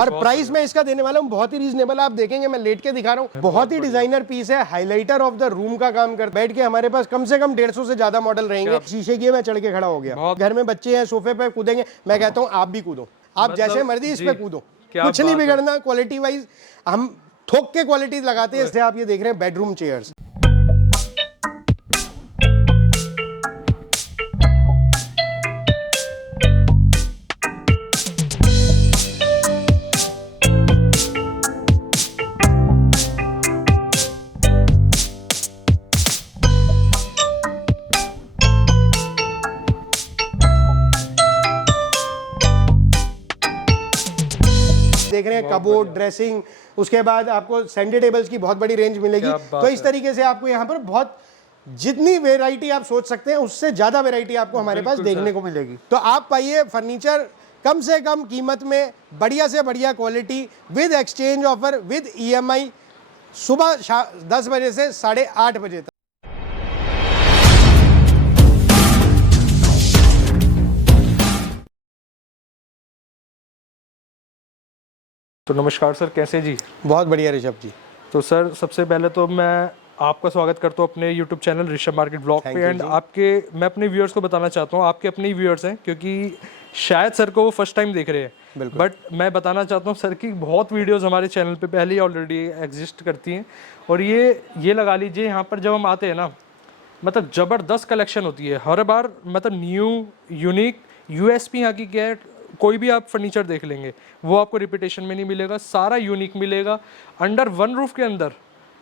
और प्राइस में इसका देने वाला हूँ बहुत ही रीजनेबल। आप देखेंगे मैं लेट के दिखा रहा हूँ, बहुत ही डिजाइनर पीस है, हाइलाइटर ऑफ द रूम का काम कर। बैठ के हमारे पास कम से कम 150 से ज्यादा मॉडल रहेंगे। शीशे की मैं चढ़ के खड़ा हो गया, घर में बच्चे हैं सोफे पे कूदेंगे, मैं कहता हूँ आप भी कूदो, आप जैसे मर्जी इस पे कूदो, कुछ नहीं बिगड़ना। क्वालिटी वाइज हम थोक के क्वालिटी लगाते हैं। जैसे आप ये देख रहे हैं बेडरूम चेयर्स, देख रहे हैं कबोर्ड, ड्रेसिंग, उसके बाद आपको सेंटर टेबल्स की बहुत बड़ी रेंज मिलेगी। तो इस तरीके से आपको यहाँ पर बहुत जितनी वैरायटी आप सोच सकते हैं उससे ज्यादा वैरायटी आपको हमारे पास देखने को मिलेगी। तो आप पाइए फर्नीचर कम से कम कीमत में, बढ़िया से बढ़िया quality, with exchange offer, with EMI, सुबह 10 बजे से 8:30 बजे तक। तो नमस्कार सर, कैसे जी? बहुत बढ़िया ऋषभ जी। तो सर सबसे पहले तो मैं आपका स्वागत करता हूँ अपने YouTube channel Rishabh market blog पे। एंड मैं अपने व्यूअर्स को बताना चाहता हूँ, आपके अपने ही व्यूअर्स हैं, क्योंकि शायद सर को वो फर्स्ट टाइम देख रहे हैं, बट मैं बताना चाहता हूँ सर की बहुत वीडियोस हमारे चैनल पे पहले ही ऑलरेडी एग्जिस्ट करती हैं। और ये लगा लीजिए यहाँ पर जब हम आते हैं ना, मतलब ज़बरदस्त कलेक्शन होती है हर बार, मतलब न्यू यूनिक। USP यहाँ की क्या है, कोई भी आप फर्नीचर देख लेंगे वो आपको रिपीटेशन में नहीं मिलेगा, सारा यूनिक मिलेगा। अंडर वन रूफ के अंदर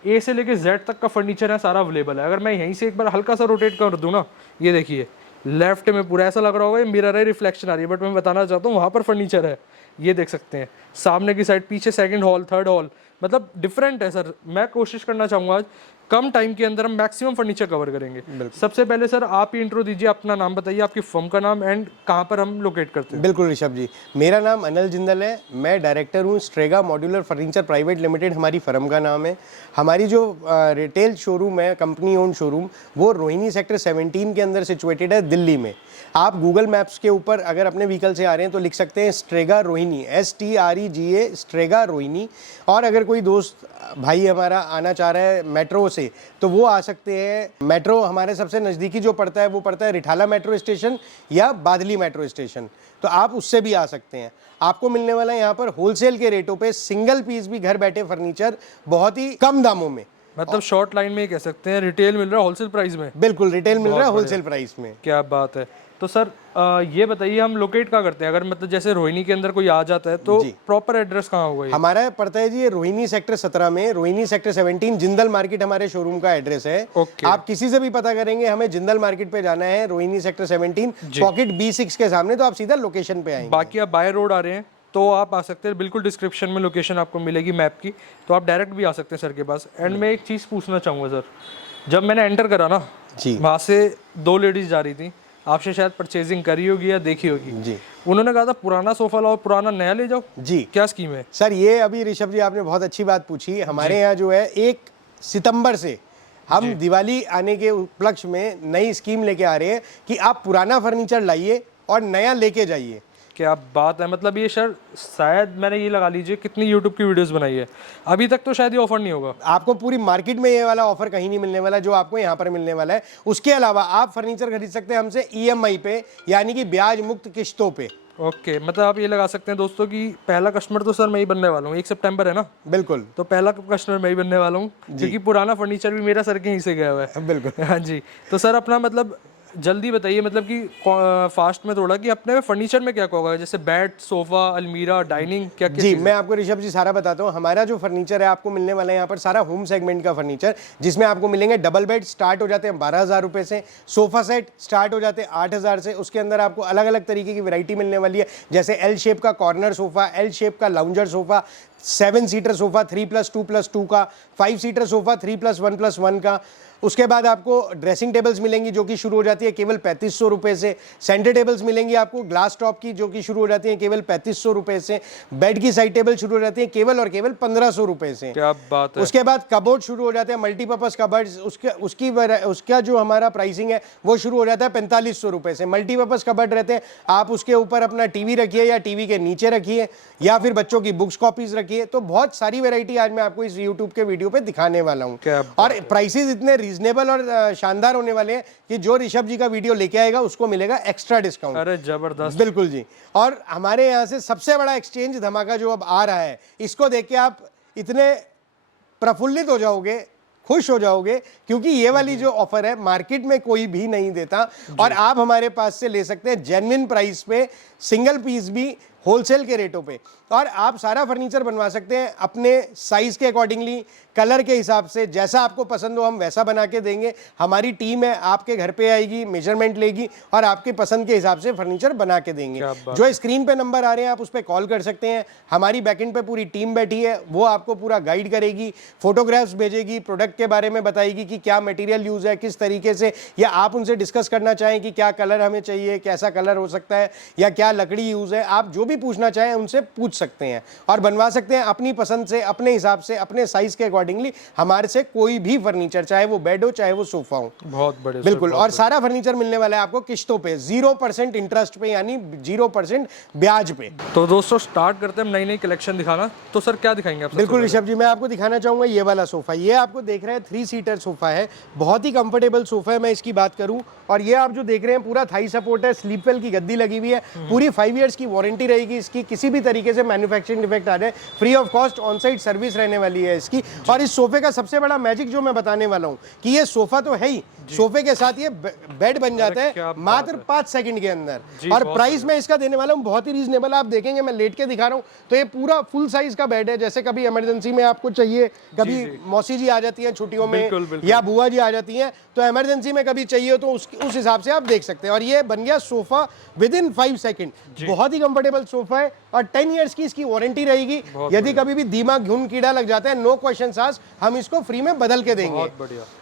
A से लेके Z तक का फर्नीचर है, सारा अवेलेबल है। अगर मैं यहीं से एक बार हल्का सा रोटेट कर दूं ना, ये देखिए लेफ्ट में पूरा ऐसा लग रहा होगा ये मिरर है, रिफ्लेक्शन आ रही है, बट मैं बताना चाहता हूँ वहाँ पर फर्नीचर है, ये देख सकते हैं। सामने की साइड, पीछे सेकंड हॉल, थर्ड हॉल, मतलब डिफरेंट है सर। मैं कोशिश करना चाहूँगा आज कम टाइम के अंदर हम मैक्सिमम फर्नीचर कवर करेंगे। सबसे पहले सर आप ही इंट्रो दीजिए, अपना नाम बताइए, आपकी फर्म का नाम एंड कहाँ पर हम लोकेट करते हैं। बिल्कुल ऋषभ जी, मेरा नाम अनिल जिंदल है, मैं डायरेक्टर हूँ Strega modular furniture private limited, हमारी फर्म का नाम है। हमारी जो रिटेल शोरूम है, कंपनी ओन शोरूम, वो रोहिणी सेक्टर 17 के अंदर सिचुएटेड है दिल्ली में। आप गूगल मैप्स के ऊपर अगर अपने व्हीकल से आ रहे हैं तो लिख सकते हैं Strega Rohini, STREGA Strega Rohini. और अगर कोई दोस्त भाई हमारा आना चाह रहा है मेट्रो से तो वो आ सकते हैं। मेट्रो हमारे सबसे नज़दीकी जो पड़ता है वो पड़ता है रिठाला मेट्रो स्टेशन या बादली मेट्रो स्टेशन, तो आप उससे भी आ सकते हैं। आपको मिलने वाला है यहाँ पर होलसेल के रेटों पे सिंगल पीस भी घर बैठे फर्नीचर बहुत ही कम दामों में, मतलब शॉर्ट लाइन में कह सकते हैं रिटेल मिल रहा है होलसेल प्राइस में। बिल्कुल रिटेल मिल रहा है होलसेल प्राइस में। क्या बात है। तो सर ये बताइए हम लोकेट कहाँ करते हैं, अगर मतलब जैसे रोहिणी के अंदर कोई आ जाता है तो प्रॉपर एड्रेस कहाँ होगा? हमारा पड़ता है जी ये रोहिणी सेक्टर 17 में, रोहिणी सेक्टर 17 जिंदल मार्केट हमारे शोरूम का एड्रेस है। आप किसी से भी पता करेंगे हमें जिंदल मार्केट पे जाना है, रोहिणी सेक्टर 17 पॉकेट B6 के सामने, तो आप सीधा लोकेशन पे आएंगे। बाकी आप बाय रोड आ रहे हैं तो आप आ सकते हैं, बिल्कुल डिस्क्रिप्शन में लोकेशन आपको मिलेगी मैप की, तो आप डायरेक्ट भी आ सकते हैं सर के पास। एंड मैं एक चीज़ पूछना चाहूँगा सर, जब मैंने एंटर करा ना जी, वहाँ से 2 लेडीज जा रही थी, आपसे शायद परचेजिंग करी होगी या देखी होगी जी। उन्होंने कहा था पुराना सोफा लाओ, पुराना नया ले जाओ जी। क्या स्कीम है सर? ये अभी ऋषभ जी आपने बहुत अच्छी बात पूछी। हमारे यहाँ जो है 1 सितंबर से हम दिवाली आने के उपलक्ष्य में नई स्कीम लेके आ रहे हैं कि आप पुराना फर्नीचर लाइए और नया लेके जाइए। क्या बात है, मतलब ये सर शायद मैंने ये लगा लीजिए कितनी यूट्यूब की वीडियोस बनाई है, अभी तक तो शायद ये ऑफर नहीं होगा। आपको पूरी मार्केट में ये वाला ऑफर कहीं नहीं मिलने वाला जो आपको यहाँ पर मिलने वाला है। उसके अलावा आप फर्नीचर खरीद सकते हैं हमसे EMI पे, यानी कि ब्याज मुक्त किश्तों पे। ओके, मतलब आप ये लगा सकते हैं दोस्तों कि पहला कस्टमर तो सर मैं ही बनने वाला हूँ। 1 सितंबर है ना? बिल्कुल, तो पहला कस्टमर मैं ही बनने वाला हूँ, क्योंकि पुराना फर्नीचर भी मेरा सर के ही से गया हुआ है। बिल्कुल हाँ जी। तो सर अपना मतलब जल्दी बताइए, मतलब कि फास्ट में थोड़ा, कि अपने फर्नीचर में क्या क्या होगा, जैसे बेड, सोफा, अलमीरा, डाइनिंग, क्या क्या? जी मैं आपको ऋषभ जी सारा बताता हूँ। हमारा जो फर्नीचर है आपको मिलने वाला है यहाँ पर सारा होम सेगमेंट का फर्नीचर, जिसमें आपको मिलेंगे डबल बेड स्टार्ट हो जाते हैं 12,000 रुपये से, सोफा सेट स्टार्ट हो जाते हैं 8,000 से। उसके अंदर आपको अलग अलग तरीके की वैरायटी मिलने वाली है, जैसे L शेप का कॉर्नर सोफा, L शेप का लाउंजर सोफा, 7 सीटर सोफा 3+2+2 का, 5 सीटर सोफा 3+1+1 का, उसके बाद आपको ड्रेसिंग टेबल्स मिलेंगी जो कि शुरू हो जाती है केवल 3500 रुपए से। सेंटर टेबल्स मिलेंगी आपको ग्लास टॉप की जो कि शुरू हो जाती है केवल 3500 रुपए से। बेड की साइड टेबल शुरू हो जाती है केवल और केवल 1500 रुपए से। क्या बात है। उसके बाद कबोर्ड शुरू हो जाते हैं मल्टीपर्पज कबर्ड, उसका जो हमारा प्राइसिंग है वो शुरू हो जाता है 4500 रुपए से। मल्टीपर्पज कबर्ड रहते हैं, आप उसके ऊपर अपना टीवी रखिए या टीवी के नीचे रखिए या फिर बच्चों की बुक्स कॉपीज रखिए। तो बहुत सारी वैरायटी आज मैं आपको इस यूट्यूब के वीडियो पे दिखाने वाला हूँ और प्राइसेस इतने रीजनेबल और शानदार होने वाले हैं कि जो ऋषभ जी का वीडियो लेके आएगा उसको मिलेगा एक्स्ट्रा डिस्काउंट। अरे जबरदस्त, बिल्कुल जी। और हमारे यहाँ से सबसे बड़ा एक्सचेंज धमाका जो अब आ रहा है, इसको देख के आप इतने प्रफुल्लित हो जाओगे, खुश हो जाओगे, क्योंकि ये वाली जो ऑफर है मार्केट में कोई भी नहीं देता और आप हमारे पास से ले सकते हैं जेन्युइन प्राइस पे, सिंगल पीस भी होलसेल के रेटों पे। और आप सारा फर्नीचर बनवा सकते हैं अपने साइज के अकॉर्डिंगली, कलर के हिसाब से, जैसा आपको पसंद हो हम वैसा बना के देंगे। हमारी टीम है आपके घर पे आएगी, मेजरमेंट लेगी और आपके पसंद के हिसाब से फर्नीचर बना के देंगे। जो स्क्रीन पे नंबर आ रहे हैं आप उस पर कॉल कर सकते हैं। हमारी बैकएंड पे पूरी टीम बैठी है, वो आपको पूरा गाइड करेगी, फोटोग्राफ्स भेजेगी, प्रोडक्ट के बारे में बताएगी कि क्या मटेरियल यूज है, किस तरीके से, या आप उनसे डिस्कस करना चाहें कि क्या कलर हमें चाहिए, कैसा कलर हो सकता है या क्या लकड़ी यूज है, आप जो भी पूछना चाहें उनसे पूछ सकते हैं और बनवा सकते हैं अपनी पसंद से, अपने हिसाब से, अपने साइज के अकॉर्डिंगली हमारे से कोई भी फर्नीचर, चाहे वो बेड हो चाहे वो सोफा हो। बहुत बढ़िया, बिल्कुल। और सारा फर्नीचर मिलने वाला है आपको किश्तों पे, 0% इंटरेस्ट पे, यानी 0% ब्याज पे। तो दोस्तों स्टार्ट करते हैं नई नई कलेक्शन दिखाना। तो सर क्या दिखाएंगे आप? बिल्कुल ऋषभ जी, मैं आपको दिखाना चाहूंगा ये वाला सोफा। ये आपको देख रहे हैं 3 सीटर सोफा है, बहुत ही कंफर्टेबल सोफा है। मैं इसकी बात करूं और ये आप जो देख रहे हैं पूरा थाई सपोर्ट है, स्लीप वेल की गद्दी लगी हुई है, पूरी 5 इयर्स की वारंटी रहेगी इसकी। किसी भी तरीके से मैन्युफैक्चरिंग डिफेक्ट आ जाए free of cost on site service रहने वाली है इसकी। और इस सोफे का सबसे बड़ा मैजिक जो मैं बताने वाला हूँ कि ये सोफा तो है ही, सोफे के साथ ये बेड बन जाता है मात्र 5 सेकंड के अंदर। और प्राइस मैं इसका देने वाला हूँ बहुत ही रीजनेबल। आप देखेंगे मैं लेट के दिखा रहा हूँ तो ये पूरा फुल साइज का बेड है। जैसे कभी इमरजेंसी में आपको चाहिए, कभी मौसी जी आ जाती है छुट्टियों में या बुआ जी आ जाती है, तो इमरजेंसी में कभी चाहिए तो उस हिसाब से आप देख सकते हैं। और ये बन गया सोफा विद इन 5 सेकंड। बहुत ही कंफर्टेबल सोफा है और 10 इयर्स की इसकी वारंटी रहेगी। यदि कभी भी दीमक, घुन, कीड़ा लग जाता है, नो क्वेश्चन आस्क्ड, हम इसको फ्री में बदल के देंगे।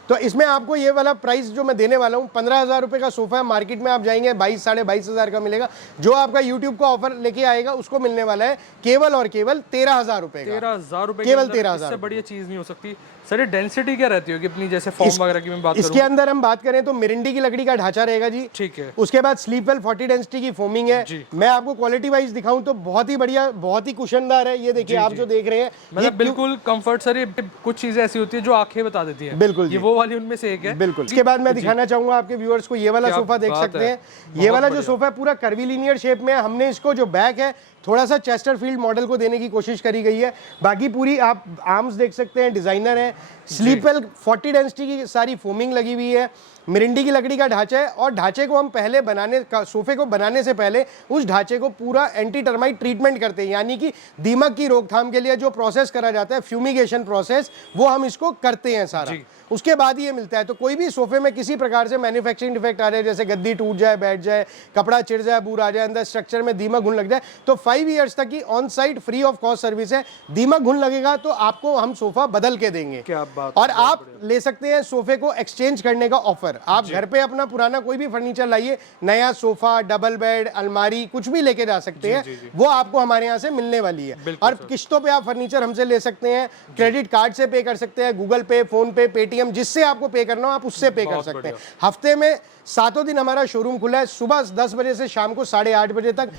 तो इसमें आपको ये वाला प्राइस जो मैं देने वाला हूँ, 15,000 रुपए का सोफा है। मार्केट में आप जाएंगे 22, 22,500 का मिलेगा। जो आपका यूट्यूब का ऑफर लेके आएगा उसको मिलने वाला है केवल और केवल 13,000 रुपए का। 13,000 रुपए, केवल 13,000। इससे बढ़िया चीज नहीं हो सकती। सर ये डेंसिटी क्या रहती होगी अपनी, जैसे फॉर्म वगैरह की मैं बात करूं? इसके अंदर हम बात करें तो मिरिंडी की लकड़ी का ढांचा रहेगा जी। ठीक है। उसके बाद स्लीप वेल 40 डेंसिटी की फोमिंग है। मैं आपको क्वालिटी वाइज दिखाऊं तो बहुत ही बढ़िया, बहुत ही कुशनदार है। ये देखिए आप जो देख रहे हैं, मतलब बिल्कुल कंफर्ट। सर ये कुछ चीजें ऐसी होती है जो आंखें बता देती हैं। बिल्कुल, ये वो वाली उनमें से एक है। बिल्कुल। इसके बाद मैं दिखाना चाहूंगा आपके व्यूअर्स को ये वाला सोफा देख सकते हैं। ये वाला जो सोफा है पूरा कर्वीलिनियर शेप में है। हमने इसको जो बैक है थोड़ा सा चेस्टरफील्ड मॉडल को देने की कोशिश करी गई है। बाकी पूरी आप आर्म्स देख सकते हैं, डिजाइनर है। स्लीप वेल 40 डेंसिटी की सारी फोमिंग लगी हुई है। मिरिंडी की लकड़ी का ढांचा है और ढांचे को हम पहले बनाने का, सोफे को बनाने से पहले उस ढांचे को पूरा एंटी टर्माइट ट्रीटमेंट करते हैं, यानी कि दीमक की रोकथाम के लिए जो प्रोसेस करा जाता है, फ्यूमिगेशन प्रोसेस, वो हम इसको करते हैं सारा। उसके बाद ये मिलता है। तो कोई भी सोफे में किसी प्रकार से मैन्युफैक्चरिंग डिफेक्ट आ जाए, जैसे गद्दी टूट जाए, बैठ जाए, कपड़ा चिड़ जाए, बूर आ जाए, अंदर स्ट्रक्चर में दीमक घुन लग जाए, तो 5 इयर्स तक की on site free of cost service है। दीमक घुन लगेगा तो आपको हम सोफा बदल के देंगे। क्या बात। और आप ले सकते हैं सोफे को एक्सचेंज करने का ऑफर। आप घर पे अपना पुराना कोई भी फर्नीचर लाइए, नया सोफा, डबल बेड, अलमारी, कुछ भी लेके जा सकते हैं। वो आपको हमारे यहाँ से मिलने वाली है। और किश्तों पे आप फर्नीचर हमसे ले सकते हैं, क्रेडिट कार्ड से पे कर सकते हैं, गूगल पे, फोन पे, पेटीएम, जिससे आपको पे करना हो आप उससे पे कर सकते हैं। हफ्ते में 7 दिन हमारा शोरूम खुला है, सुबह 10 बजे से शाम को 8:30 बजे तक।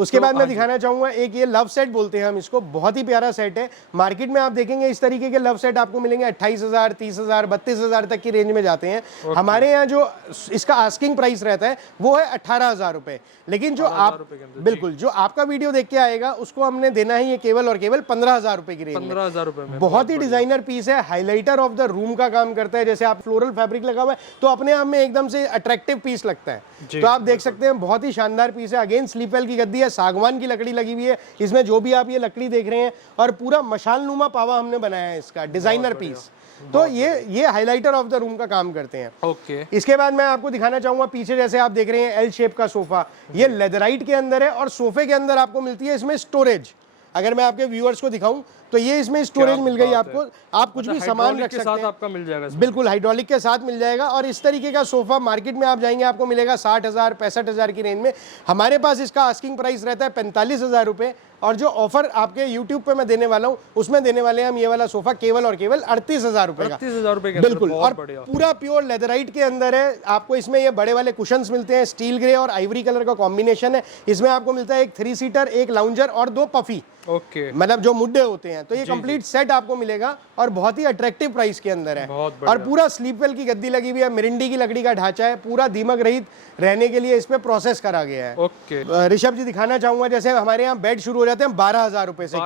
उसके बाद मैं दिखाना चाहूंगा एक ये लव सेट बोलते हैं हम इसको, बहुत ही प्यारा सेट है। मार्केट में आप देखेंगे इस तरीके के लव सेट आपको मिलेंगे 28,000, 30,000, 32,000 तक की रेंज में जाते हैं। हमारे यहाँ जो इसका आस्किंग प्राइस रहता है वो है 18,000 रुपए, लेकिन जो आप बिल्कुल जो आपका वीडियो देख के आएगा उसको हमने देना है ये केवल और केवल 15,000 रुपए की रेंज में। 15,000 रुपए में बहुत ही डिजाइनर पीस है, हाइलाइटर ऑफ द रूम का काम करता है। जैसे आप फ्लोरल फैब्रिक लगा हुआ है तो अपने आप में एकदम से अट्रैक्टिव पीस लगता है। तो आप देख सकते हैं बहुत ही शानदार पीस है। अगेन स्लीपवेल की गद्दी है, सागवान की लकड़ी लगी हुई है इसमें, जो भी आप ये लकड़ी देख रहे हैं, और पूरा मशाल नुमा पावा हमने बनाया है इसका, डिजाइनर पीस। तो ये हाइलाइटर ऑफ द रूम का काम करते हैं। ओके। इसके बाद मैं आपको दिखाना चाहूंगा पीछे जैसे आप देख रहे हैं एल शेप का सोफा, ये लेदराइट के अंदर है और सोफे के अंदर आपको मिलती है इसमें स्टोरेज। अगर मैं आपके व्यूअर्स को दिखाऊं तो ये इसमें स्टोरेज मिल गई आपको, आप कुछ भी सामान रख सकते हैं, आपका मिल जाएगा बिल्कुल हाइड्रोलिक के साथ मिल जाएगा। और इस तरीके का सोफा मार्केट में आप जाएंगे आपको मिलेगा 60,000, 65,000 की रेंज में। हमारे पास इसका आस्किंग प्राइस रहता है 45,000 रुपए, और जो ऑफर आपके YouTube पे मैं देने वाला हूँ उसमें देने वाले हैं हम ये वाला सोफा केवल और केवल 38,000 रुपए का। 38,000 रुपए के बिल्कुल, और पूरा प्योर लेदराइट के अंदर है। आपको इसमें ये बड़े वाले कुशन्स मिलते हैं, स्टील ग्रे और आइवरी कलर का कॉम्बिनेशन है। इसमें आपको मिलता है एक 3 सीटर, एक लाउंजर और 2 पफी, ओके, मतलब जो मुड्डे होते हैं। तो ये कंप्लीट सेट आपको मिलेगा और बहुत ही अट्रैक्टिव प्राइस के अंदर है। और पूरा स्लीपवेल की गद्दी लगी हुई है, मिरिंडी की लकड़ी का ढांचा है, पूरा दीमक रहित रहने के लिए इस पे प्रोसेस करा गया है। ओके। ऋषभ जी दिखाना चाहूंगा जैसे हमारे यहाँ बेड शुरू हो जाते हैं 12,000 रुपए से,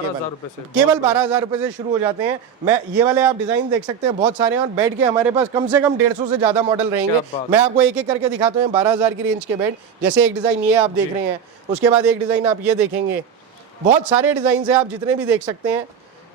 केवल 12,000 रुपए से शुरू हो जाते हैं। मैं ये वाले आप डिजाइन देख सकते हैं बहुत सारे हैं, और बेड के हमारे पास कम से कम 150 से ज्यादा मॉडल रहेंगे। मैं आपको एक एक करके दिखाता हूँ 12,000 की रेंज के बेड। जैसे एक डिजाइन ये आप देख रहे हैं, उसके बाद एक डिजाइन आप ये देखेंगे, बहुत सारे डिजाइन है, आप जितने भी देख सकते हैं,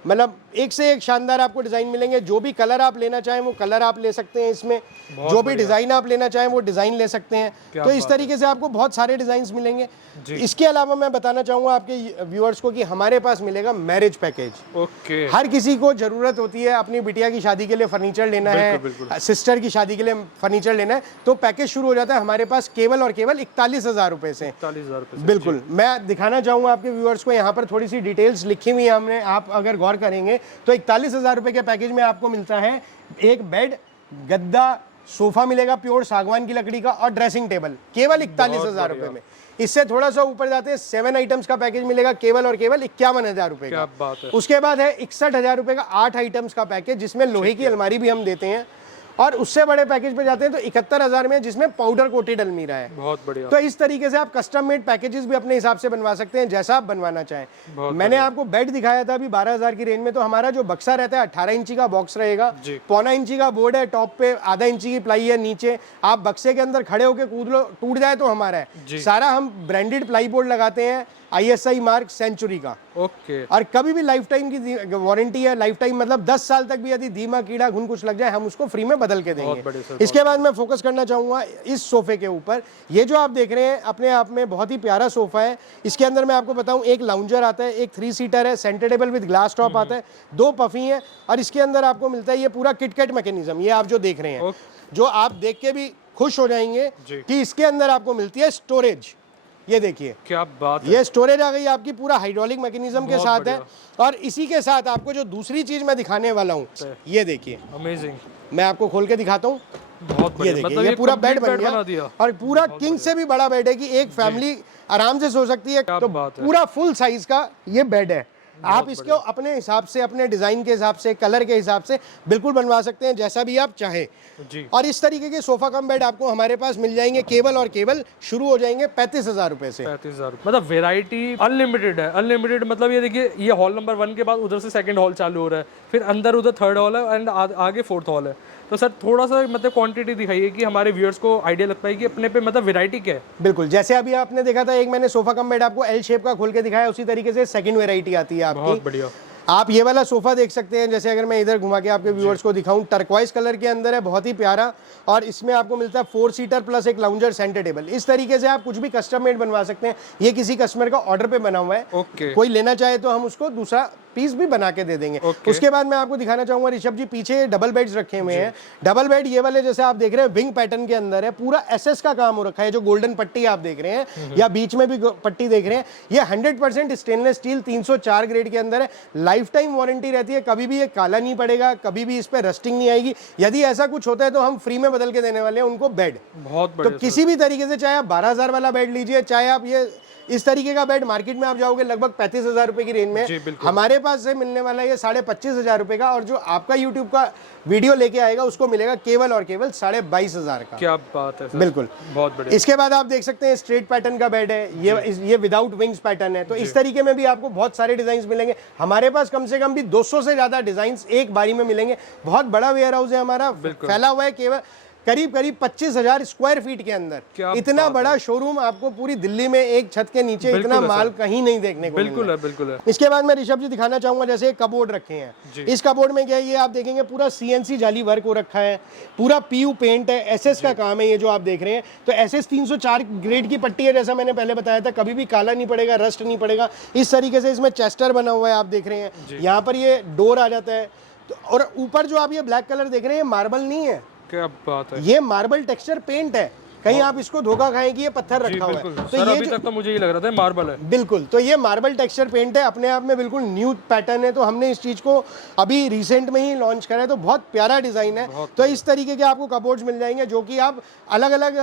मतलब एक से एक शानदार आपको डिजाइन मिलेंगे। जो भी कलर आप लेना चाहें वो कलर आप ले सकते हैं इसमें, जो भी डिजाइन आप लेना चाहें वो डिजाइन ले सकते हैं। तो इस तरीके से आपको बहुत सारे डिजाइन मिलेंगे। इसके अलावा मैं बताना चाहूंगा आपके व्यूअर्स को कि हमारे पास मिलेगा मैरिज पैकेज। ओके। हर किसी को जरूरत होती है अपनी बिटिया की शादी के लिए फर्नीचर लेना है, सिस्टर की शादी के लिए फर्नीचर लेना है, तो पैकेज शुरू हो जाता है हमारे पास केवल और केवल 41,000 रुपए से। 41,000 रुपए। बिल्कुल, मैं दिखाना चाहूंगा आपके व्यूअर्स को, यहाँ पर थोड़ी सी डिटेल्स लिखी हुई है हमने, आप अगर गौर करेंगे तो 41,000 रुपए के पैकेज में आपको मिलता है एक बेड, गद्दा, सोफा मिलेगा प्योर सागवान की लकड़ी का, और ड्रेसिंग टेबल, केवल 41,000 रुपए में। इससे थोड़ा सा ऊपर जाते हैं 7 आइटम्स का पैकेज मिलेगा केवल और केवल 51,000 रुपए का। उसके बाद है 61,000 रुपए का 8 आइटम्स का पैकेज, जिसमें लोहे की अलमारी भी हम देते हैं। और उससे बड़े पैकेज पे जाते हैं तो 71,000 में, जिसमें पाउडर कोटेड अलमीरा है। बहुत बढ़िया। तो इस तरीके से आप कस्टम मेड पैकेजेस भी अपने हिसाब से बनवा सकते हैं, जैसा आप बनवाना चाहें। मैंने आपको बेड दिखाया था अभी 12,000 की रेंज में, तो हमारा जो बक्सा रहता है 18 इंची का बॉक्स रहेगा, 1.25 इंची का बोर्ड है, टॉप पे आधा इंची की प्लाई है, नीचे आप बक्से के अंदर खड़े होकर कूद लो, टूट जाए तो हमारा है। सारा हम ब्रांडेड प्लाई बोर्ड लगाते हैं, ISI मार्क सेंचुरी का। ओके। और कभी भी लाइफ टाइम की वारंटी है, लाइफ टाइम मतलब 10 साल तक भी यदि दीमक, कीड़ा, घुन कुछ लग जाए हम उसको फ्री में बदल के देंगे। इसके बाद मैं फोकस करना चाहूंगा इस सोफे के ऊपर। ये जो आप देख रहे हैं अपने आप में बहुत ही प्यारा सोफा है। इसके अंदर मैं आपको बताऊं एक लाउंजर आता है, एक 3 सीटर है, centre table with glass top आता है, 2 पफी है, और इसके अंदर आपको मिलता है ये पूरा किटकैट मैकेनिज्म। ये आप जो देख रहे हैं, जो आप देख के भी खुश हो जाएंगे कि इसके अंदर आपको मिलती है स्टोरेज। ये देखिए क्या बात है, ये स्टोरेज आ गई आपकी, पूरा हाइड्रोलिक मैकेनिज्म के साथ है। और इसी के साथ आपको जो दूसरी चीज मैं दिखाने वाला हूँ, ये देखिए, अमेजिंग, मैं आपको खोल के दिखाता हूँ। बहुत ये देखिए, ये पूरा बेड बन गया, और पूरा किंग से भी बड़ा बेड है कि एक फैमिली आराम से सो सकती है। तो पूरा फुल साइज का ये बेड है। आप इसको अपने हिसाब से, अपने डिजाइन के हिसाब से, कलर के हिसाब से बिल्कुल बनवा सकते हैं, जैसा भी आप चाहें। और इस तरीके के सोफा कम बेड आपको हमारे पास मिल जाएंगे केवल और केवल शुरू हो जाएंगे 35,000 रुपए से। 35,000, मतलब वेराइटी अनलिमिटेड है। अनलिमिटेड मतलब ये देखिए, ये हॉल नंबर 1 के बाद उधर से सेकंड हॉल चालू हो रहा है, फिर अंदर उधर 3rd हॉल है, एंड आगे 4th हॉल है। तो सर थोड़ा सा मतलब क्वांटिटी दिखाइए कि हमारे व्यूअर्स को आइडिया लग पाए कि अपने पे मतलब वैरायटी क्या है। बिल्कुल, जैसे अभी आपने देखा था एक मैंने सोफा कम बेड आपको एल शेप का खोल के दिखाया, उसी तरीके से सेकंड वैरायटी आती है आपकी। बहुत बढ़िया। आप ये वाला सोफा देख सकते हैं, जैसे अगर मैं इधर घुमा के आपके व्यूअर्स को दिखाऊं, टर्क्वाइज कलर के अंदर है, बहुत ही प्यारा, और इसमें आपको मिलता है 4 सीटर प्लस एक लाउंजर सेंटर टेबल। इस तरीके से आप कुछ भी कस्टम मेड बनवा सकते हैं। ये किसी कस्टमर का ऑर्डर पे बना हुआ है, कोई लेना चाहे तो हम उसको दूसरा पीस भी बना के दे देंगे। उसके बाद मैं आपको दिखाना चाहूंगा ऋषभ जी, पीछे डबल बेड्स रखे हुए हैं। डबल बेड ये वाले जैसे आप देख रहे हैं विंग पैटर्न के अंदर है, पूरा SS का काम हो रखा है। जो गोल्डन पट्टी आप देख रहे हैं या बीच में भी पट्टी देख रहे हैं, ये 100% स्टेनलेस स्टील 304 ग्रेड के अंदर है। लाइफ टाइम वारंटी रहती है, कभी भी ये काला नहीं पड़ेगा, कभी भी इस पे रस्टिंग नहीं आएगी। यदि ऐसा कुछ होता है तो हम फ्री में बदल के देने वाले हैं उनको बेड। बहुत तो किसी भी तरीके से, चाहे आप 12,000 वाला बेड लीजिए, चाहे आप ये इस तरीके का बेड मार्केट में आप जाओगे लगभग 35,000 रुपए की रेंज में जी, है। बिल्कुल। हमारे पास से मिलने वाला है ये 25,500 रुपए का, और जो आपका यूट्यूब का वीडियो लेके आएगा उसको मिलेगा केवल और केवल 22,500 का। क्या बात है सर, बिल्कुल। बहुत बढ़िया। इसके बाद आप देख सकते हैं स्ट्रेट पैटर्न का बेड है, ये विदाउट विंग्स पैटर्न है। तो इस तरीके में भी आपको बहुत सारे डिजाइन मिलेंगे। हमारे पास कम से कम भी 200 से ज्यादा डिजाइन एक बारी में मिलेंगे। बहुत बड़ा वेयर हाउस है हमारा, फैला हुआ है केवल करीब 25,000 स्क्वायर फीट के अंदर। इतना बड़ा शोरूम आपको पूरी दिल्ली में एक छत के नीचे इतना माल कहीं नहीं देखने को बिल्कुल है, बिल्कुल है। इसके बाद मैं ऋषभ जी दिखाना चाहूंगा, जैसे कबोर्ड रखे हैं। इस कबोर्ड में क्या है, ये आप देखेंगे पूरा CNC जाली वर्क हो रखा है, पूरा PU पेंट है, SS का काम है ये जो आप देख रहे हैं। तो SS 304 ग्रेड की पट्टी है, जैसा मैंने पहले बताया था, कभी भी काला नहीं पड़ेगा, रस्ट नहीं पड़ेगा। इस तरीके से इसमें चेस्टर बना हुआ है, आप देख रहे हैं। यहाँ पर ये डोर आ जाता है। और ऊपर जो आप ये ब्लैक कलर देख रहे हैं, मार्बल नहीं है, क्या बात है, ये मार्बल टेक्सचर पेंट है। कहीं आप इसको धोखा खाएं कि ये पत्थर रखा हुआ है, तो सर, अभी तक तो मुझे ये लग रहा था मार्बल है। बिल्कुल, तो ये मार्बल टेक्सचर पेंट है, अपने आप में बिल्कुल न्यू पैटर्न है। तो हमने इस चीज को अभी रिसेंट में ही लॉन्च करा है, तो बहुत प्यारा डिजाइन है। तो इस तरीके के आपको कबोर्ड्स मिल जाएंगे जो कि आप अलग अलग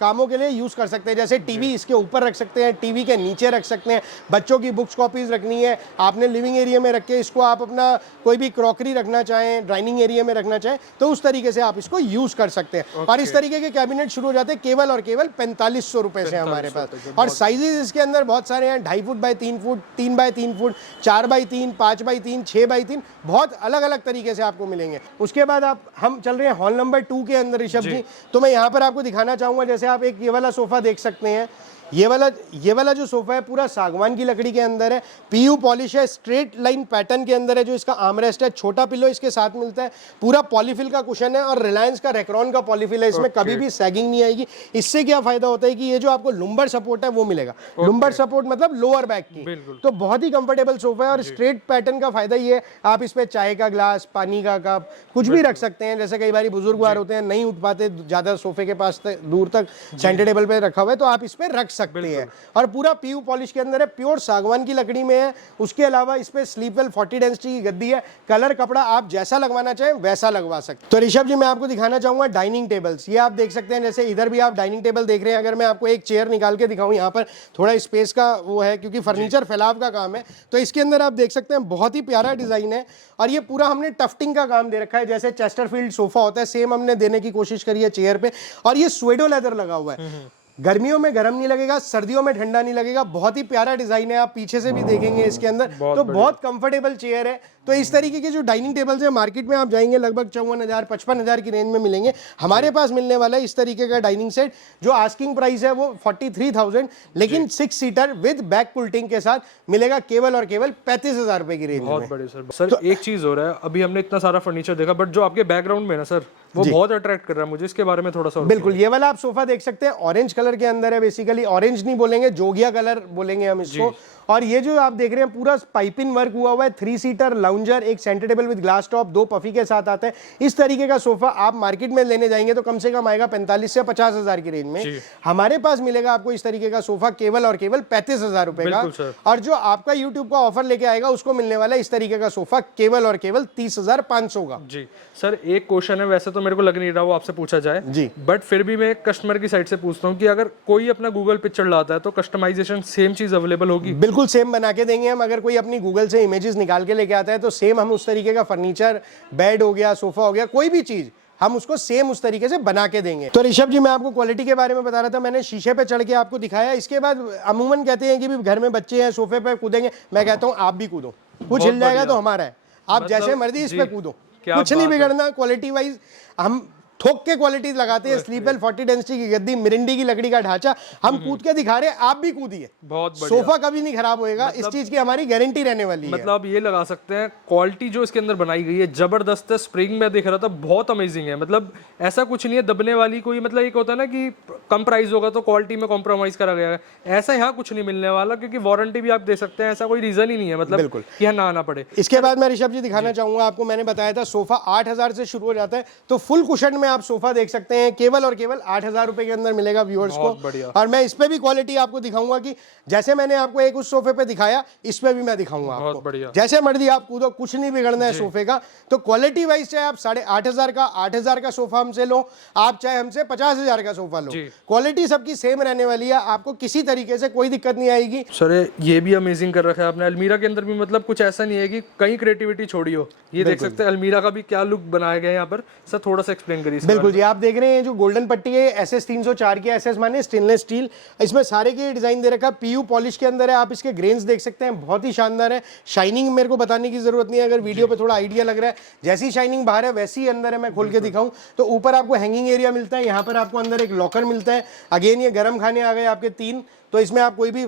कामों के लिए यूज कर सकते हैं। जैसे टीवी इसके ऊपर रख सकते हैं, टीवी के नीचे रख सकते हैं, बच्चों की बुक्स कॉपीज रखनी है, आपने लिविंग एरिया में रख के इसको आप अपना कोई भी क्रॉकरी रखना चाहें, डाइनिंग एरिया में रखना चाहें, तो उस तरीके से आप इसको यूज कर सकते हैं। और इस तरीके के कैबिनेट शुरू हो जाते हैं केवल और केवल 4500 रुपए से हमारे पास। और साइजेस इसके अंदर बहुत सारे हैं, 2.5 foot by 3 foot, 3 by 3 foot, 4 by 3, 5 by 3, 6 by 3, बहुत अलग अलग तरीके से आपको मिलेंगे। उसके बाद हम चल रहे हैं हॉल नंबर 2 के अंदर ऋषभ जी। तो मैं यहाँ पर आपको दिखाना चाहूंगा, जैसे आप एक ये वाला सोफा देख सकते हैं। ये वाला जो सोफा है पूरा सागवान की लकड़ी के अंदर है, PU पॉलिश है, स्ट्रेट लाइन पैटर्न के अंदर है। जो इसका आर्मरेस्ट है, छोटा पिलो इसके साथ मिलता है, पूरा पॉलीफिल का कुशन है और रिलायंस का रेक्रॉन का पॉलीफिल है। इसमें कभी भी सैगिंग नहीं आएगी। इससे क्या फायदा होता है कि ये जो आपको लुम्बर सपोर्ट है वो मिलेगा। लुम्बर सपोर्ट मतलब लोअर बैक की। तो बहुत ही कंफर्टेबल सोफा है। और स्ट्रेट पैटर्न का फायदा ये है, आप इस पे चाय का ग्लास, पानी का कप, कुछ भी रख सकते हैं। जैसे कई बार बुजुर्ग बार होते हैं, नहीं उठ पाते ज्यादा सोफे के पास दूर तक, सेंटर टेबल पे रखा हुआ है, तो आप इस पे रख सकते हैं। और पूरा PU पॉलिश के अंदर है, प्योर सागवान की लकड़ी में है। उसके अलावा इस पे स्लीपवेल 40 डेंसिटी की गद्दी है। कलर कपड़ा आप जैसा लगवाना चाहें वैसा लगवा सकते। तो ऋषभ जी मैं आपको दिखाना चाहूंगा डाइनिंग टेबल्स। ये आप देख सकते हैं, जैसे इधर भी आप डाइनिंग टेबल देख रहे हैं। अगर मैं आपको एक चेयर निकाल के दिखाऊं, यहाँ पर थोड़ा स्पेस का वो है क्योंकि फर्नीचर फैलाव का काम है। तो इसके अंदर आप देख सकते हैं बहुत ही प्यारा डिजाइन है। और ये पूरा हमने टफ्टिंग का काम दे रखा है, जैसे चेस्टरफील्ड सोफा होता है सेम हमने देने की कोशिश करी है चेयर पे। और ये स्वेडो लेदर लगा हुआ है, गर्मियों में गर्म नहीं लगेगा, सर्दियों में ठंडा नहीं लगेगा। बहुत ही प्यारा डिजाइन है, आप पीछे से भी देखेंगे इसके अंदर। तो बहुत कंफर्टेबल चेयर है। तो इस तरीके के जो डाइनिंग टेबल्स है मार्केट में आप जाएंगे लगभग 54,000 55,000 की रेंज में मिलेंगे। हमारे पास मिलने वाला है इस तरीके का डाइनिंग सेट, जो आस्किंग प्राइस है वो 43,000, लेकिन 6 सीटर विद बैक कुल्टिंग के साथ मिलेगा केवल और केवल 35,000 रुपए की रेंज में। बहुत बड़े सर। तो एक चीज हो रहा है, अभी हमने इतना सारा फर्नीचर देखा, बट जो आपके बैकग्राउंड में ना सर, वो बहुत अट्रैक्ट कर रहा है मुझे। इसके बारे में थोड़ा सा बिल्कुल, ये वाला आप सोफा देख सकते हैं, ऑरेंज कलर के अंदर है। बेसिकली ऑरेंज नहीं बोलेंगे, जोगिया कलर बोलेंगे हम इसको। और ये जो आप देख रहे हैं पूरा पाइपिंग वर्क हुआ हुआ है। 3 सीटर लाउंजर, एक centre table with glass top, 2 puffy के साथ आता है। इस तरीके का सोफा आप मार्केट में लेने जाएंगे तो कम से कम आएगा 45 से 50,000 की रेंज में। हमारे पास मिलेगा आपको इस तरीके का सोफा केवल और केवल 35,000 रुपए का। और जो आपका यूट्यूब का ऑफर लेके आएगा उसको मिलने वाला है इस तरीके का सोफा केवल और केवल 30,500 का। जी सर, एक क्वेश्चन है, वैसे तो मेरे को लग नहीं रहा वो आपसे पूछा जाए जी, बट फिर भी मैं कस्टमर की साइड से पूछता हूँ कि अगर कोई अपना गूगल पिक्चर लाता है तो कस्टमाइजेशन सेम चीज अवेलेबल होगी? बिल्कुल सेम बना के देंगे हम। अगर कोई अपनी गूगल से इमेजेस निकाल के लेके आता है तो सेम हम उस तरीके का फर्नीचर, बेड हो गया, सोफा हो गया, कोई भी चीज हम उसको सेम उस तरीके से बना के देंगे। तो ऋषभ जी मैं आपको क्वालिटी के बारे में बता रहा था, मैंने शीशे पे चढ़ के आपको दिखाया। इसके बाद अमूमन कहते हैं कि भी घर में बच्चे हैं सोफे पे कूदेंगे, मैं कहता हूँ आप भी कूदो, कुछ हिल जाएगा तो हमारा है, आप जैसे मर्जी इस पे कूदो, कुछ नहीं बिगड़ना। क्वालिटी वाइज हम थोक के क्वालिटी लगाते हैं। स्लीपवेल 40 डेंसिटी की गद्दी, मिरिंडी की लकड़ी का ढांचा, हम कूद के दिखा रहे हैं, आप भी कूदिए। बहुत बढ़िया। सोफा कभी नहीं खराब होएगा, इस चीज की हमारी गारंटी रहने वाली है। मतलब आप ये लगा सकते हैं, क्वालिटी जो इसके अंदर बनाई गई है जबरदस्त है। स्प्रिंग में देख रहा था, बहुत अमेजिंग है। मतलब ऐसा कुछ नहीं है दबने वाली कोई, मतलब एक होता है ना कि कम प्राइस होगा तो क्वालिटी में कॉम्प्रोमाइज करा गया है, ऐसा यहाँ कुछ नहीं मिलने वाला, क्योंकि वारंटी भी आप दे सकते हैं। ऐसा कोई रीजन ही नहीं है मतलब बिल्कुल कि यहाँ ना आना पड़े। इसके बाद मैं ऋषभ जी दिखाना चाहूंगा आपको, मैंने बताया था सोफा 8,000 से शुरू हो जाता है, तो फुल कुशन में में आप सोफा देख सकते हैं, केवल और केवल 8,000 रुपए के अंदर मिलेगा व्यूअर्स को। बढ़िया। और मैं इस पे भी क्वालिटी आपको दिखाऊंगा कि जैसे मैंने आपको एक उस सोफे पे दिखाया, इस पे भी मैं दिखाऊंगा आपको। बढ़िया। जैसे मर्जी आप कूदो, कुछ नहीं बिगड़ना है सोफे का। तो क्वालिटी वाइज चाहे आप 8,500 का सोफा हमसे लो, आप चाहे हमसे 50,000 का सोफा लो, क्वालिटी सबकी सेम रहने वाली है, आपको किसी तरीके से कोई दिक्कत नहीं आएगी। सर ये भी अमेजिंग कर रखा है आपने अलमीरा के अंदर भी, मतलब कुछ ऐसा नहीं है कि कहीं क्रिएटिविटी छोड़ी हो। ये देख सकते हैं अलमीरा का भी क्या लुक बनाया गया है यहाँ पर। सर थोड़ा सा एक्सप्लेन करिए। बिल्कुल जी, आप देख रहे हैं जो गोल्डन पट्टी है SS 304 की, SS माने स्टेनलेस स्टील, इसमें सारे के डिजाइन दे रखा है, PU पॉलिश के अंदर है। आप इसके ग्रेन्स देख सकते हैं, बहुत ही शानदार है। शाइनिंग मेरे को बताने की जरूरत नहीं है, अगर वीडियो पे थोड़ा आइडिया लग रहा है। जैसी शाइनिंग बाहर है वैसी ही अंदर है। मैं खोल के दिखाऊं तो ऊपर आपको हैंगिंग एरिया मिलता है, यहाँ पर आपको अंदर एक लॉकर मिलता है। अगेन ये गर्म खाने आ गए आपके 3, तो इसमें आप कोई भी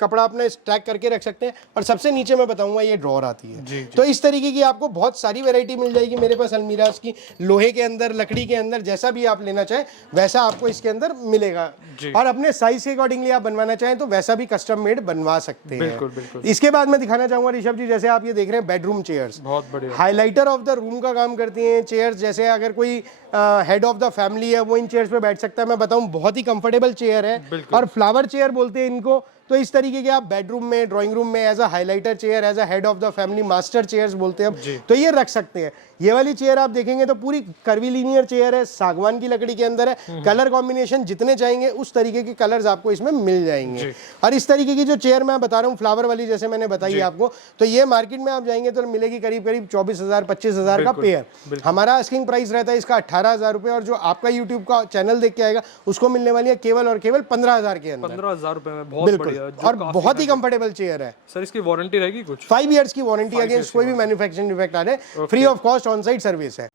कपड़ा अपने स्टैक करके रख सकते हैं। और सबसे नीचे मैं बताऊंगा ये ड्रॉर आती है। तो इस तरीके की आपको बहुत सारी वैरायटी मिल जाएगी मेरे पास अलमीराज की, लोहे के अंदर, लकड़ी के अंदर, जैसा भी आप लेना चाहें वैसा आपको इसके अंदर मिलेगा। और अपने साइज के अकॉर्डिंगली आप बनवाना चाहें तो वैसा भी कस्टम मेड बनवा सकते हैं। बिल्कुल। इसके बाद मैं दिखाना चाहूंगा ऋषभ जी, जैसे आप ये देख रहे हैं बेडरूम चेयर्स, बहुत बढ़िया, हाइलाइटर ऑफ द रूम का काम करती हैं चेयर्स। जैसे अगर कोई हेड ऑफ द फैमिली है वो इन चेयर्स पे बैठ सकता है। मैं बताऊं बहुत ही कंफर्टेबल चेयर है और फ्लावर चेयर बोलते हैं इनको। तो इस तरीके के आप बेडरूम में, ड्राइंग रूम में as a highlighter chair, as a head of the family, master chairs बोलते हैं हम, तो ये रख सकते हैं। ये वाली चेयर आप देखेंगे तो पूरी कर्वीलिनियर चेयर है, सागवान की लकड़ी के अंदर है। कलर कॉम्बिनेशन जितने चाहेंगे उस तरीके के कलर्स आपको इसमें मिल जाएंगे। और इस तरीके की जो चेयर मैं बता रहा हूँ फ्लावर वाली, जैसे मैंने बताई आपको, तो ये मार्केट में आप जाएंगे तो मिलेगी करीब करीब 24,000-25,000 का पेयर। हमारा आस्किंग प्राइस रहता है इसका 18,000 रुपए, और जो आपका यूट्यूब का चैनल देख के आएगा उसको मिलने वाली है केवल और केवल 15,000 के अंदर। 15,000 रुपए में बहुत बढ़िया और बहुत ही कंफर्टेबल चेयर है। सर इसकी वारंटी रहेगी कुछ? 5 इयर्स की वारंटी अगेंस्ट कोई भी मैन्युफैक्चरिंग डिफेक्ट आ जाए, free of cost on site service है।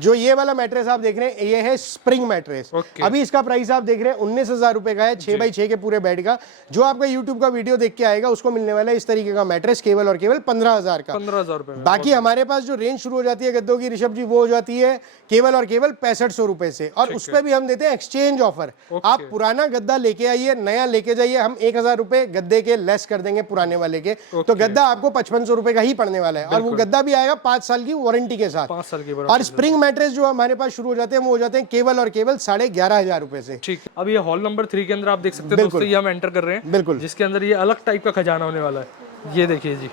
जो ये वाला मैट्रेस आप देख रहे हैं ये है स्प्रिंग मैट्रेस। अभी इसका प्राइस आप देख रहे हैं 19,000 रुपए का है, 6x6 के पूरे बेड का। जो आपका यूट्यूब का वीडियो देख के आएगा उसको मिलने वाला है इस तरीके का मैट्रेस केवल और केवल 15,000 का। 15,000 रुपए में। बाकी हमारे पास जो रेंज शुरू हो जाती है गद्दों की ऋषभ जी, वो हो जाती है केवल और केवल 6500 रुपए से। और उस पर भी हम देते हैं एक्सचेंज ऑफर। आप पुराना गद्दा लेके आइए, नया लेके जाइए, हम 1,000 रुपए गद्दे के लेस कर देंगे पुराने वाले के। तो गद्दा आपको 5500 रुपए का ही पड़ने वाला है, और वो गद्दा भी आएगा 5 साल की वारंटी के साथ। 5 साल की। और स्प्रिंग मैट्रेस जो हमारे पास शुरू हो जाते हैं वो हो जाते हैं केवल और केवल 11,500 रुपए से। ठीक। अब ये हॉल नंबर 3 के अंदर आप देख सकते हैं दोस्तों, ये हम एंटर कर रहे हैं, बिल्कुल, जिसके अंदर ये अलग टाइप का खजाना होने वाला है। ये देखिए जी,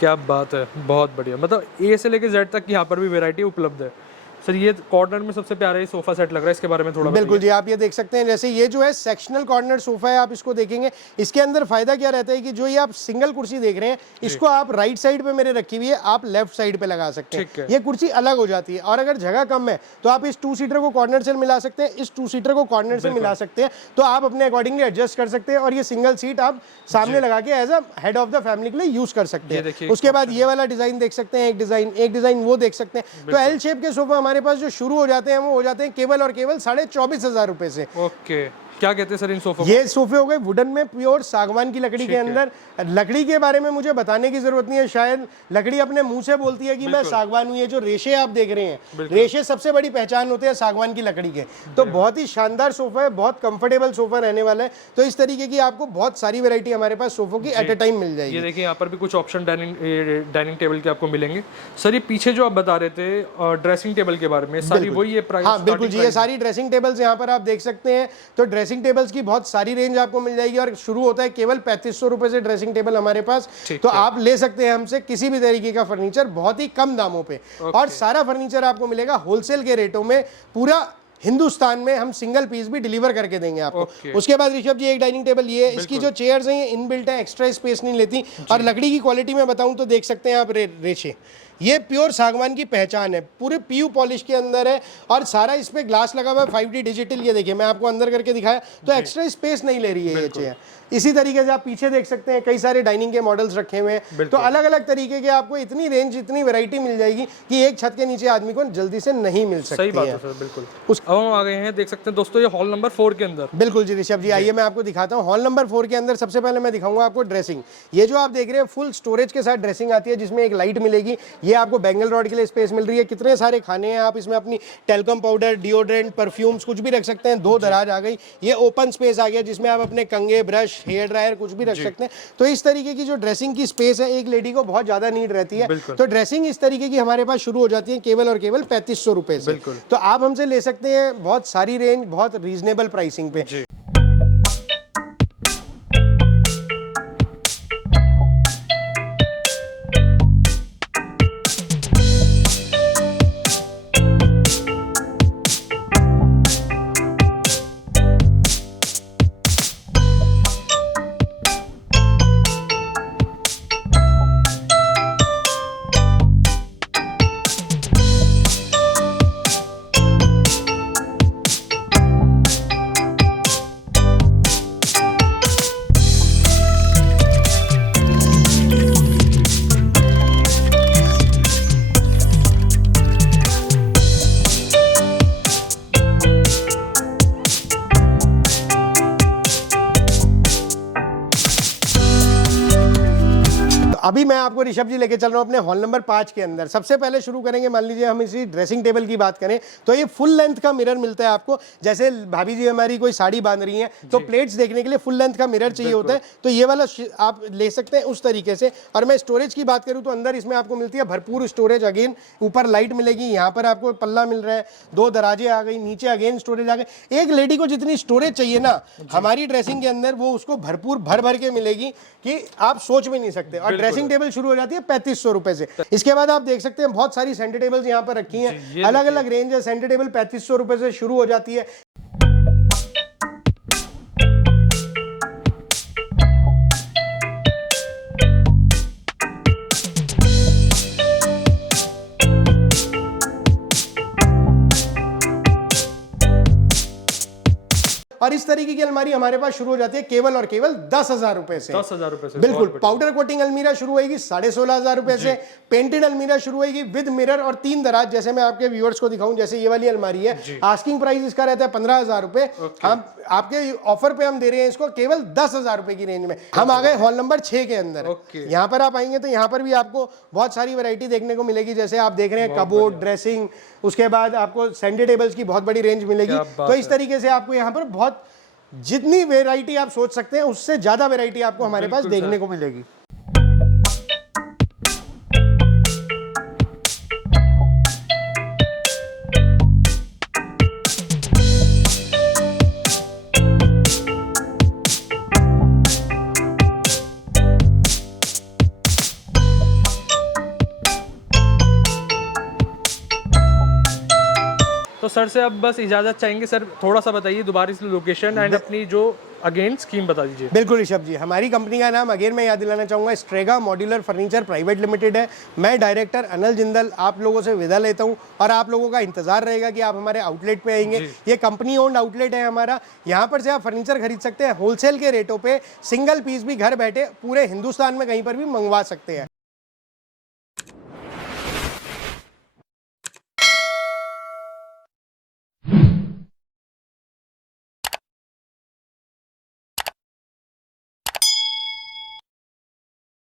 क्या बात है, बहुत बढ़िया। मतलब ए से लेके जेड तक यहाँ पर भी वैरायटी उपलब्ध है। सर ये कॉर्नर में सबसे प्यारा ये सोफा सेट लग रहा है, इसके बारे में थोड़ा बिल्कुल जी, आप ये देख सकते हैं। जैसे ये जो है सेक्शनल कॉर्नर सोफा है, आप इसको देखेंगे, इसके अंदर फायदा क्या रहता है कि जो ये आप सिंगल कुर्सी देख रहे हैं इसको आप राइट साइड पे मेरे रखी हुई है, आप लेफ्ट साइड पे लगा सकते हैं। ये कुर्सी अलग हो जाती है, और अगर जगह कम है तो आप इस 2 सीटर को कॉर्नर से मिला सकते हैं, इस 2 सीटर को कॉर्नर से मिला सकते हैं। तो आप अपने अकॉर्डिंगली एडजस्ट कर सकते हैं, और ये सिंगल सीट आप सामने लगा के as a head of the family के लिए यूज कर सकते हैं। उसके बाद ये वाला डिजाइन देख सकते हैं, एक डिजाइन वो देख सकते हैं। तो एल शेप के सोफा हमारे पास जो शुरू जाते हैं वो हो जाते हैं केवल और केवल 24,500 रुपए से। ओके, क्या कहते हैं सर इन सोफों? ये सोफे हो गए वुडन में, प्योर सागवान की लकड़ी के अंदर। लकड़ी के बारे में मुझे बताने की जरूरत नहीं है, शायद लकड़ी अपने मुंह से बोलती है कि मैं सागवान हूं। ये जो रेशे आप देख रहे हैं, रेशे सबसे बड़ी पहचान होते हैं सागवान की लकड़ी के। तो बहुत ही शानदार सोफा है, बहुत कंफर्टेबल सोफा रहने वाला है। तो इस तरीके की आपको बहुत सारी वैरायटी हमारे पास सोफों की एट ए टाइम मिल जाएगी। ये देखिए यहाँ पर भी कुछ ऑप्शन डाइनिंग टेबल के आपको मिलेंगे। सर ये पीछे जो आप बता रहे थे ड्रेसिंग टेबल के बारे में, सारी वही है प्राइस? हाँ बिल्कुल जी, ये सारी ड्रेसिंग टेबल्स यहाँ पर आप देख सकते हैं। तो ड्रेसिंग टेबल्स की बहुत सारी रेंज आपको मिल जाएगी, और शुरू होता है केवल 3500 रुपए से ड्रेसिंग टेबल हमारे पास। तो आप ले सकते हैं हमसे किसी भी तरीके का फर्नीचर बहुत ही कम दामों पे। और सारा फर्नीचर आपको मिलेगा होलसेल के रेटों में। पूरा हिंदुस्तान में हम सिंगल पीस भी डिलीवर करके देंगे आपको। उसके बाद ऋषभ जी एक डाइनिंग टेबल, ये इसकी जो चेयर्स हैं ये इनबिल्ट है, एक्स्ट्रा स्पेस नहीं लेती। और लकड़ी की क्वालिटी में बताऊं तो देख सकते हैं आप रेशे, ये प्योर सागवान की पहचान है, पूरे PU पॉलिश के अंदर है, और सारा इस पे ग्लास लगा हुआ है 5D डिजिटल। ये देखिए मैं आपको अंदर करके दिखाया, तो एक्स्ट्रा स्पेस नहीं ले रही है ये चेयर। इसी तरीके से आप पीछे देख सकते हैं कई सारे डाइनिंग के मॉडल्स रखे हुए हैं। तो अलग अलग तरीके के आपको इतनी रेंज, इतनी वैरायटी मिल जाएगी कि एक छत के नीचे आदमी को जल्दी से नहीं मिल सकती। सही बात है सर, बिल्कुल। अब हम आ गए हैं, देख सकते हैं दोस्तों, ये हॉल नंबर 4 के अंदर। बिल्कुल जी ऋषभ जी, आइए मैं आपको दिखाता हूँ। हॉल नंबर 4 के अंदर सबसे पहले मैं दिखाऊंगा आपको ड्रेसिंग। ये जो आप देख रहे हैं फुल स्टोरेज के साथ ड्रेसिंग आती है, जिसमें एक लाइट मिलेगी। ये आपको बैंगल रॉड के लिए स्पेस मिल रही है। कितने सारे खाने हैं, आप इसमें अपनी टेल्कम पाउडर, डिओड्रेंट, परफ्यूम्स कुछ भी रख सकते हैं। 2 दराज आ गई। ये ओपन स्पेस आ गया जिसमें आप अपने कंघे, ब्रश, हेयर ड्रायर कुछ भी रख सकते हैं। तो इस तरीके की जो ड्रेसिंग की स्पेस है, एक लेडी को बहुत ज्यादा नीड रहती है। तो ड्रेसिंग इस तरीके की हमारे पास शुरू हो जाती है केवल और केवल 3500 रुपए से। तो आप हमसे ले सकते हैं बहुत सारी रेंज, बहुत रीजनेबल प्राइसिंग पे। अभी मैं आपको ऋषभ जी लेके चल रहा हूँ अपने हॉल नंबर 5 के अंदर। सबसे पहले शुरू करेंगे, मान लीजिए हम इसी ड्रेसिंग टेबल की बात करें तो ये फुल लेंथ का मिरर मिलता है आपको। जैसे भाभी जी हमारी कोई साड़ी बांध रही हैं तो प्लेट्स देखने के लिए फुल लेंथ का मिरर चाहिए होता है, तो ये वाला आप ले सकते हैं उस तरीके से। और मैं स्टोरेज की बात करूँ तो अंदर इसमें आपको मिलती है भरपूर स्टोरेज। अगेन ऊपर लाइट मिलेगी, यहाँ पर आपको पल्ला मिल रहा है, 2 दराजे आ गई, नीचे अगेन स्टोरेज आ गई। एक लेडी को जितनी स्टोरेज चाहिए ना हमारी ड्रेसिंग के अंदर, वो उसको भरपूर भर भर के मिलेगी कि आप सोच भी नहीं सकते। और ड्रेसिंग टेबल शुरू हो जाती है 3500 रुपए से। इसके बाद आप देख सकते हैं बहुत सारी सेंटर टेबल्स यहाँ पर रखी हैं, अलग अलग रेंज है। सेंटर टेबल 3500 रुपए से शुरू हो जाती है। और इस तरीके की अलमारी हमारे पास शुरू हो जाती है केवल और केवल 10,000 रुपए से। 10,000 रुपए से बिल्कुल। पाउडर कोटिंग अलमीरा शुरू होगी 16,500 रुपए से। पेंटेड अलमीरा शुरू होगी विद मिरर और 3 दराज। जैसे मैं आपके व्यूअर्स को दिखाऊं, जैसे ये वाली अलमारी है, आस्किंग प्राइस इसका रहता है 15,000 रुपए। हम आपके ऑफर पे हम दे रहे हैं इसको केवल 10,000 रुपए की रेंज में। हम आ गए हॉल नंबर 6 के अंदर। यहाँ पर आप आएंगे तो यहाँ पर भी आपको बहुत सारी वैरायटी देखने को मिलेगी। जैसे आप देख रहे हैं कबोर्ड, ड्रेसिंग, उसके बाद आपको सेंटर टेबल्स की बहुत बड़ी रेंज मिलेगी। तो इस तरीके से आपको यहाँ पर बहुत जितनी वैरायटी आप सोच सकते हैं उससे ज्यादा वैरायटी आपको हमारे पास देखने को मिलेगी। तो सर से अब बस इजाजत चाहेंगे। सर थोड़ा सा बताइए दोबारा इस लोकेशन एंड अपनी जो अगेन स्कीम बता दीजिए। बिल्कुल ऋषभ जी, हमारी कंपनी का नाम अगेन मैं याद दिलाना चाहूँगा Strega modular furniture private limited है। मैं डायरेक्टर अनिल जिंदल आप लोगों से विदा लेता हूँ और आप लोगों का इंतजार रहेगा कि आप हमारे आउटलेट पे आएंगे। ये कंपनी ओन्ड आउटलेट है हमारा। यहाँ पर से आप फर्नीचर खरीद सकते हैं होलसेल के रेटों पे। सिंगल पीस भी घर बैठे पूरे हिंदुस्तान में कहीं पर भी मंगवा सकते हैं।